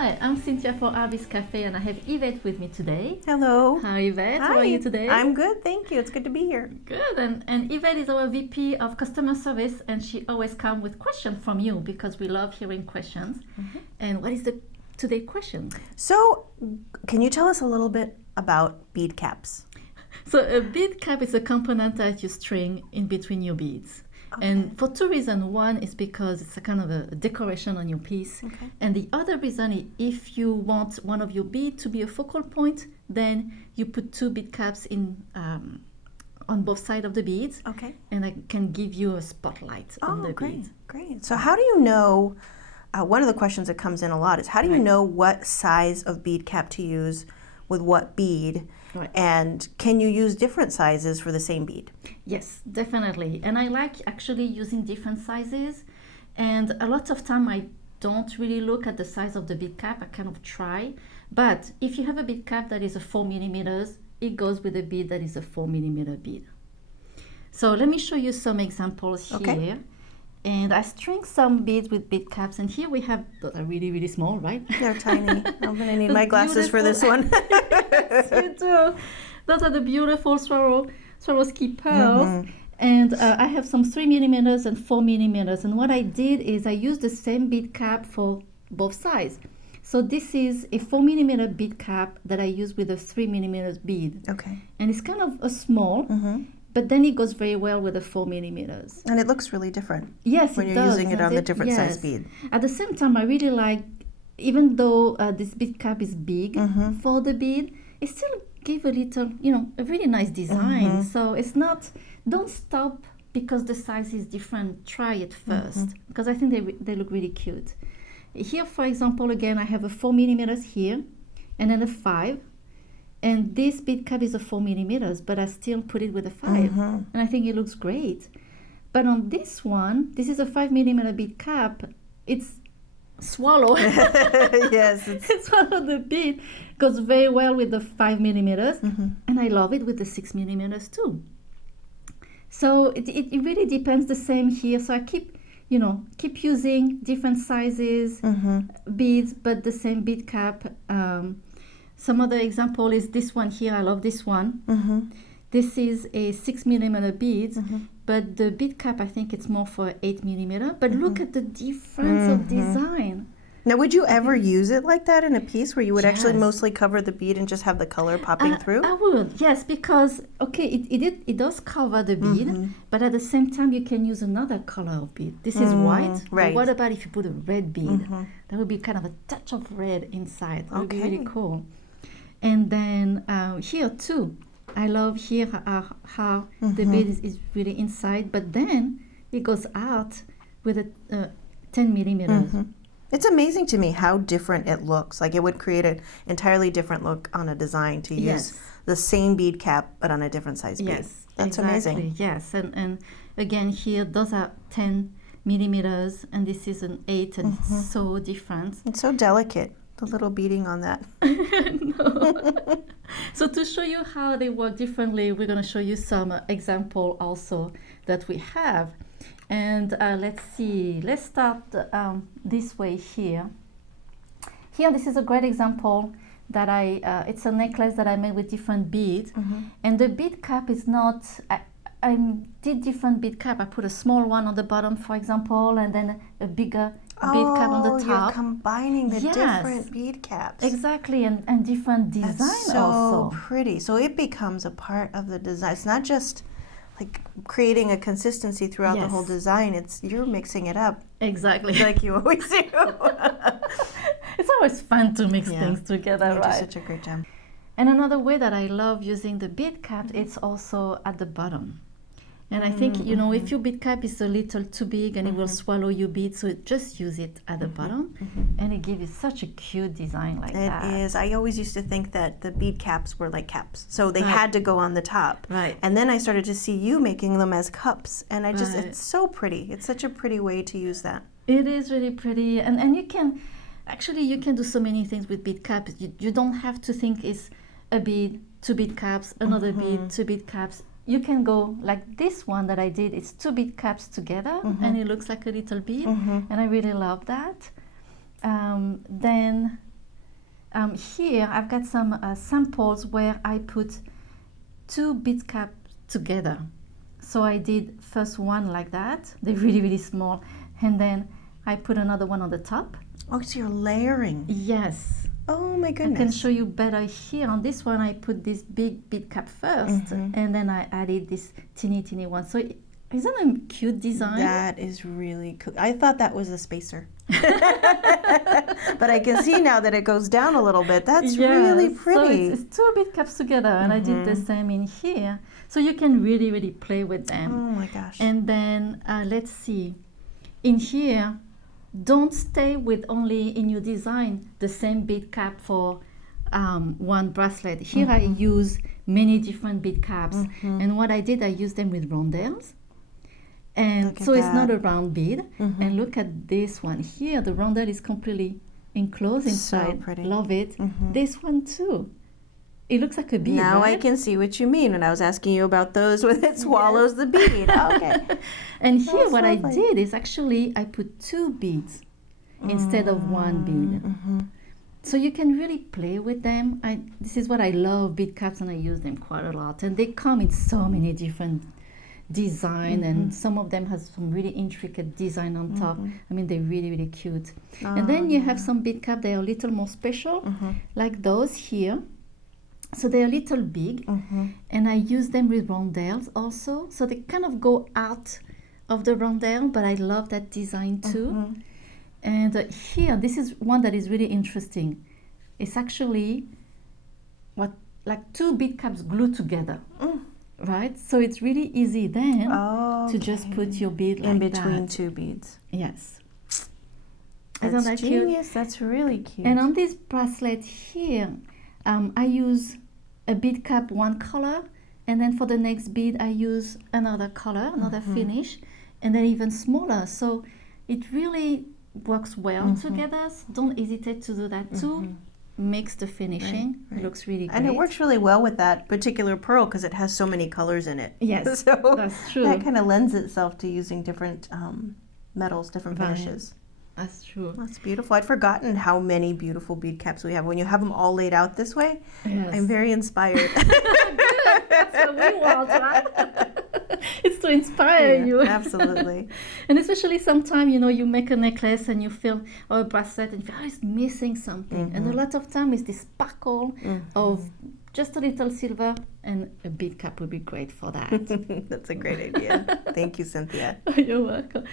Hi, I'm Cynthia for Artbeads Cafe and I have Yvette with me today. Hello. Hi Yvette, Hi. how are you today? I'm good, thank you. It's good to be here. Good, and Yvette is our VP of Customer Service and she always comes with questions from you because we love hearing questions. And what is the today question? So, can you tell us a little bit about bead caps? So a bead cap is a component that you string in between your beads. Okay. And for two reasons. One is because it's a kind of a decoration on your piece. Okay. And the other reason is if you want one of your beads to be a focal point, then you put two bead caps in on both sides of the beads. Okay. And I can give you a spotlight on the bead. Great. So how do you know, one of the questions that comes in a lot is how do you know what size of bead cap to use with what bead? Right. And can you use different sizes for the same bead? Yes, definitely. And I like actually using different sizes. And a lot of time I don't really look at the size of the bead cap. I kind of try. But if you have a bead cap that is a 4 millimeters, it goes with a bead that is a 4 millimeter bead. So let me show you some examples here. And I string some beads with bead caps, and here we have, those are really, really small, right? They're tiny. I'm going to need my glasses for this one. Yes, you do. Those are the beautiful Swarovski pearls. And I have some 3 millimeters and 4 millimeters. And what I did is I used the same bead cap for both sides. So this is a 4 millimeter bead cap that I use with a 3 millimeters bead. Okay. And it's kind of a small. But then it goes very well with the 4 millimeters. And it looks really different. Yes, when it you're does, using it on the different size bead. At the same time, I really like, even though this bead cap is big for the bead, it still gives a little, a really nice design. So it's not, don't stop because the size is different. Try it first because I think they look really cute. Here, for example, again, I have a 4 millimeters here and then a 5. And this bead cap is a 4 millimeters, but I still put it with a 5. And I think it looks great. But on this one, this is a 5 millimeter bead cap. It's swallow. Yes. It's swallow the bead. Goes very well with the 5 millimeters. And I love it with the 6 millimeters too. So it really depends, the same here. So I keep using different sizes beads, but the same bead cap. Some other example is this one here. I love this one. This is a 6 millimeter bead, but the bead cap, I think it's more for 8 millimeter. But look at the difference of design. Now, would you ever use it like that in a piece where you would actually mostly cover the bead and just have the color popping through? I would, yes, because, it does cover the bead, but at the same time, you can use another color of bead. This is white. Right. But what about if you put a red bead? That would be kind of a touch of red inside. That would be really cool. And then here too, I love here how the bead is really inside, but then it goes out with a 10 millimeters. It's amazing to me how different it looks. Like it would create an entirely different look on a design to use the same bead cap, but on a different size bead. Yes, that's exactly. amazing. Yes, and again here, those are 10 millimeters, and this is an 8, and it's so different. It's so delicate. The little beading on that. No. So to show you how they work differently, we're going to show you some example also that we have. And let's see. Let's start this way here. Here, this is a great example that it's a necklace that I made with different beads. And the bead cap is not, I did different bead cap. I put a small one on the bottom, for example, and then a bigger bead cap on the top. You're combining the different bead caps. Exactly, and different design That's so also. pretty. So it becomes a part of the design. It's not just like creating a consistency throughout the whole design. You're mixing it up. Exactly. Like you always do. It's always fun to mix things together, You right? do such a great job. And another way that I love using the bead cap, it's also at the bottom. And I think, if your bead cap is a little too big and it will swallow your bead, so just use it at the bottom and it gives you such a cute design like that. It is. I always used to think that the bead caps were like caps. So they had to go on the top. Right. And then I started to see you making them as cups. And it's so pretty. It's such a pretty way to use that. It is really pretty. And you can do so many things with bead caps. You don't have to think it's a bead, 2 bead caps, another bead, 2 bead caps. You can go like this one that I did. It's 2 bead caps together and it looks like a little bead. And I really love that. Then here I've got some samples where I put 2 bead caps together. So I did first one like that, they're really, really small, and then I put another one on the top. Oh, so you're layering. Yes. Oh my I goodness. can show you better here. On this one, I put this big bead cap first, and then I added this teeny one. So isn't it a cute design? That is really cool. I thought that was a spacer. But I can see now that it goes down a little bit. That's really pretty. So it's 2 bead caps together, and I did the same in here. So you can really, really play with them. Oh my gosh. And then let's see. In here, don't stay with only in your design the same bead cap for one bracelet. Here I use many different bead caps, and what I did, I used them with rondelles. And so it's not a round bead. And look at this one here. The rondelle is completely enclosed inside. So pretty. Love it. This one too. It looks like a bead. Now right? I can see what you mean when I was asking you about those when it swallows the bead. Okay. And here what I did is actually I put 2 beads instead of 1 bead. So you can really play with them. This is what I love, bead caps, and I use them quite a lot. And they come in so many different design, and some of them has some really intricate design on top. I mean, they're really, really cute. And then you have some bead cap that are a little more special, like those here. So they're a little big, and I use them with rondelles also. So they kind of go out of the rondelle, but I love that design too. And here, this is one that is really interesting. It's actually like 2 bead caps glued together. Right? So it's really easy then to just put your bead like in between that. 2 beads. Yes. That's that genius. cute? That's really cute. And on this bracelet here, I use a bead cap one color, and then for the next bead I use another color, another finish, and then even smaller. So it really works well together. So don't hesitate to do that too. Makes the finishing. It looks really great. And it works really well with that particular pearl because it has so many colors in it. Yes, so that's true. That kind of lends itself to using different metals, different finishes. That's true. That's beautiful. I'd forgotten how many beautiful bead caps we have. When you have them all laid out this way, I'm very inspired. Good. That's what we want, right? It's to inspire you. Absolutely. And especially sometimes, you make a necklace and you feel, or a bracelet, and you feel, it's missing something. And a lot of time it's this sparkle of just a little silver, and a bead cap would be great for that. That's a great idea. Thank you, Cynthia. You're welcome.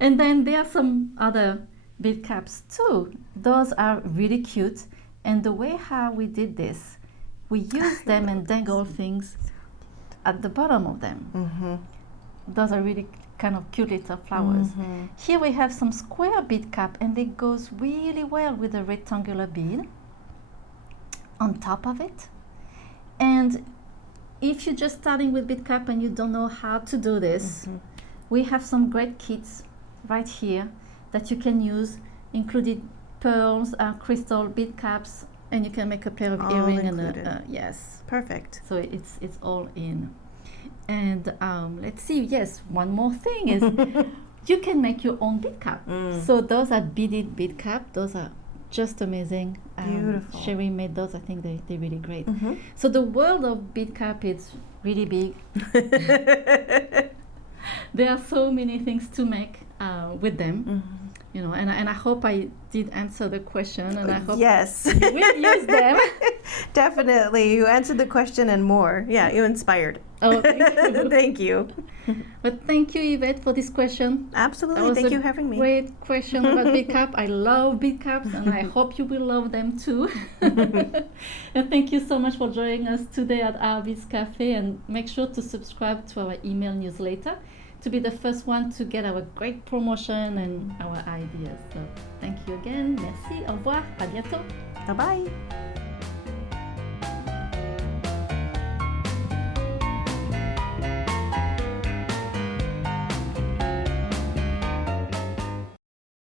And then there are some other bead caps too. Those are really cute. And the way how we did this, we use them and dangle things at the bottom of them. Those are really kind of cute little flowers. Here we have some square bead cap, and it goes really well with the rectangular bead on top of it. And if you're just starting with bead cap and you don't know how to do this, we have some great kits right here that you can use, including pearls, crystal bead caps, and you can make a pair of earrings. And yes, perfect. So it's all in. And let's see. Yes, one more thing is you can make your own bead cap. So those are beaded bead cap. Those are just amazing. Beautiful. Sherry made those. I think they're really great. So the world of bead cap is really big. There are so many things to make with them. And I hope I did answer the question, and I hope yes, you will use them. Definitely, you answered the question and more. Yeah, you inspired. Oh, thank you. Thank you. But thank you, Yvette, for this question. Absolutely, thank you for having me. Great question about bead cap. I love bead caps, and I hope you will love them too. And thank you so much for joining us today at Artbeads Cafe, and make sure to subscribe to our email newsletter to be the first one to get our great promotion and our ideas. So thank you again. Merci. Au revoir. À bientôt. Bye-bye.